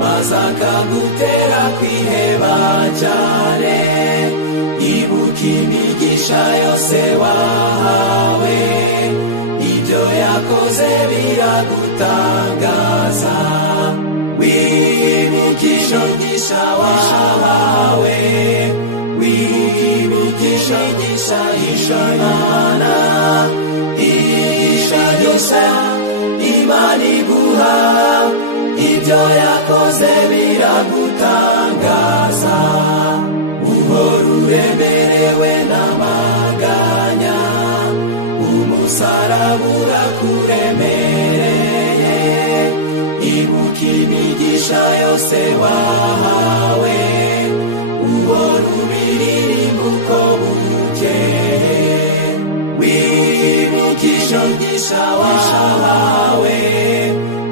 maze akagutera kwiheba cyane. Ibuka imigisha yose wahawe, ibyo yakoze biragutangaza. Wibukisha umugisha wahawe, wibukisha umugisha Imana, igisha byose Imana iguha, ibyo yakoze biragutangaza. Uhora uremerewe n'amaganya, umusaraba urakuremereye. Ibuka imigisha yose wahawe, uhora ubiririmba uko bukeye. Wibukisha umugisha wahawe,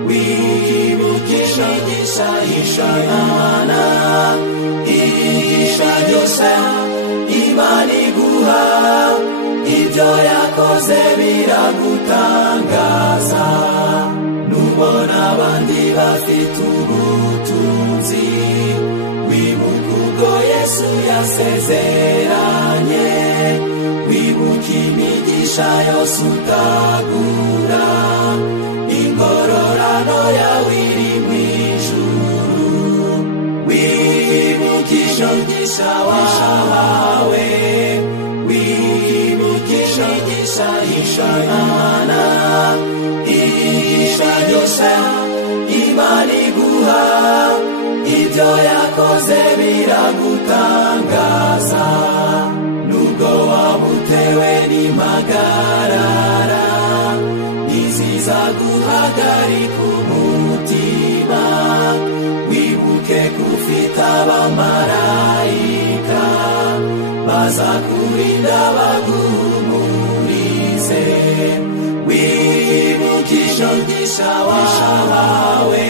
wibukisha umugisha Imana, igisha byose Imana iguha, ibyo yakoze biragutangaza. Nubona abandi bafite ubutunzi, wibuka ubwo Yesu yasezeranye. Wibuka imigisha yose utagura, ingororano yawe iri mu ijuru. Wibukisha umugisha wahawe, wibukisha umugisha Imana, igisha byose Imana iguha, ibyo yakoze biragutangaza. Nubwo wabutewe n'impagarara, ntizizaguhagarika umutima. Wibuke ko ufite abamarayika, bazakurinda baguhumurize. Wibukisha umugisha wahawe,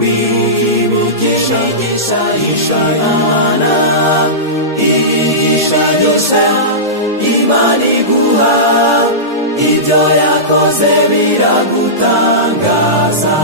wibukisha umugisha Imana, igisha byose Imana iguha, ibyo yakoze biragutangaza.